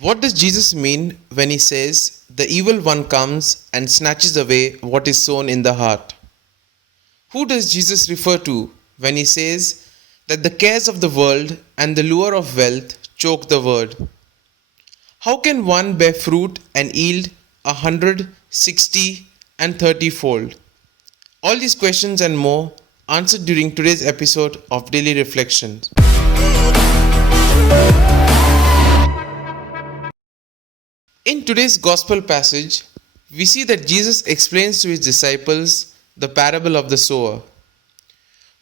What does Jesus mean when he says, "The evil one comes and snatches away what is sown in the heart"? Who does Jesus refer to when he says that the cares of the world and the lure of wealth choke the word? How can one bear fruit and yield 100, 60, and 30-fold? All these questions and more answered during today's episode of Daily Reflections. In today's Gospel passage, we see that Jesus explains to his disciples the parable of the sower.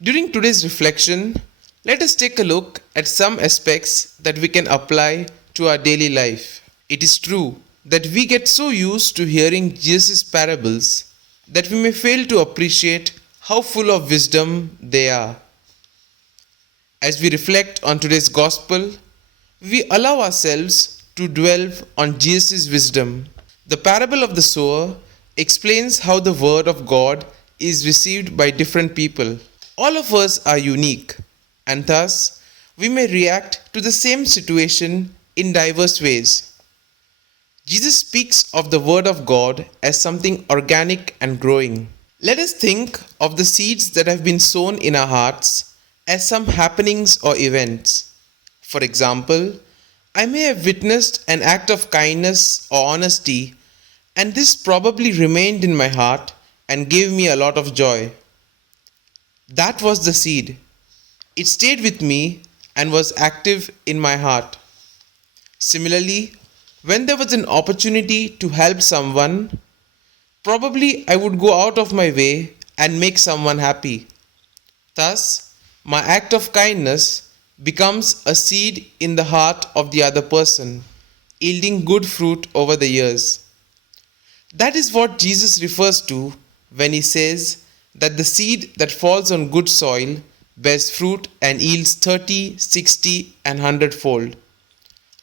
During today's reflection, let us take a look at some aspects that we can apply to our daily life. It is true that we get so used to hearing Jesus' parables that we may fail to appreciate how full of wisdom they are. As we reflect on today's Gospel, we allow ourselves to dwell on Jesus' wisdom. The parable of the sower explains how the word of God is received by different people. All of us are unique, and thus we may react to the same situation in diverse ways. Jesus speaks of the word of God as something organic and growing. Let us think of the seeds that have been sown in our hearts as some happenings or events. For example, I may have witnessed an act of kindness or honesty, and this probably remained in my heart and gave me a lot of joy. That was the seed. It stayed with me and was active in my heart. Similarly, when there was an opportunity to help someone, probably I would go out of my way and make someone happy. Thus, my act of kindness becomes a seed in the heart of the other person, yielding good fruit over the years. That is what Jesus refers to when he says that the seed that falls on good soil bears fruit and yields 30, 60, and 100-fold.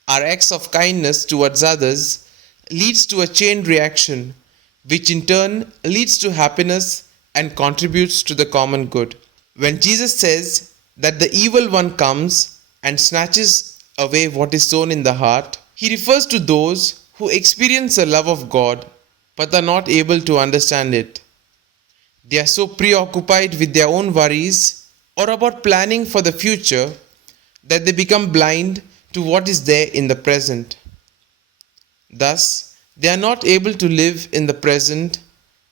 Our acts of kindness towards others leads to a chain reaction, which in turn leads to happiness and contributes to the common good. When Jesus says that the evil one comes and snatches away what is sown in the heart, he refers to those who experience the love of God but are not able to understand it. They are so preoccupied with their own worries or about planning for the future that they become blind to what is there in the present. Thus, they are not able to live in the present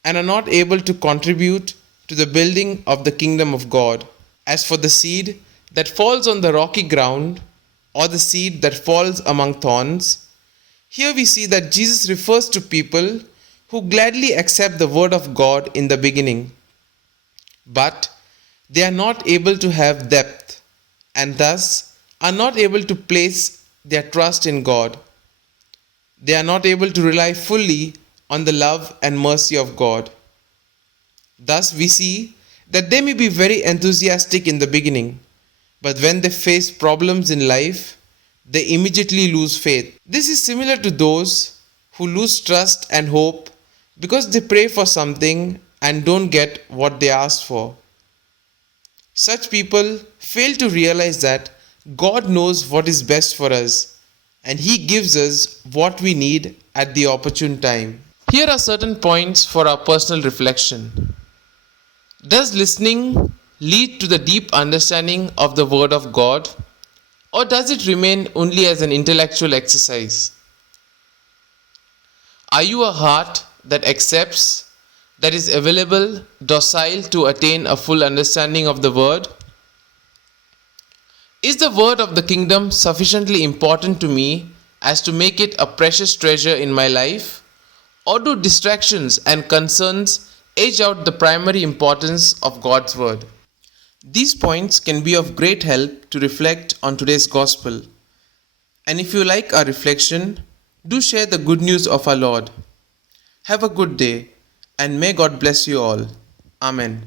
and are not able to contribute to the building of the kingdom of God. As for the seed that falls on the rocky ground, or the seed that falls among thorns, here we see that Jesus refers to people who gladly accept the word of God in the beginning, but they are not able to have depth, and thus are not able to place their trust in God. They are not able to rely fully on the love and mercy of God. Thus we see that they may be very enthusiastic in the beginning, but when they face problems in life, they immediately lose faith. This is similar to those who lose trust and hope because they pray for something and don't get what they ask for. Such people fail to realize that God knows what is best for us, and He gives us what we need at the opportune time. Here are certain points for our personal reflection. Does listening lead to the deep understanding of the Word of God, or does it remain only as an intellectual exercise? Are you a heart that accepts, that is available, docile to attain a full understanding of the Word? Is the Word of the Kingdom sufficiently important to me as to make it a precious treasure in my life, or do distractions and concerns edge out the primary importance of God's Word? These points can be of great help to reflect on today's Gospel. And if you like our reflection, do share the good news of our Lord. Have a good day, and may God bless you all. Amen.